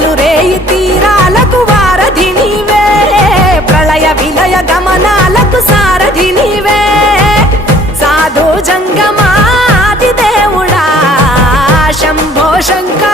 పగలు రేయి తీరాలకు వారధి నీవే, ప్రళయ విలయ గమనాలకు సారథి నీవే, సాధు జంగమాది దేవుడా శంభో శంకర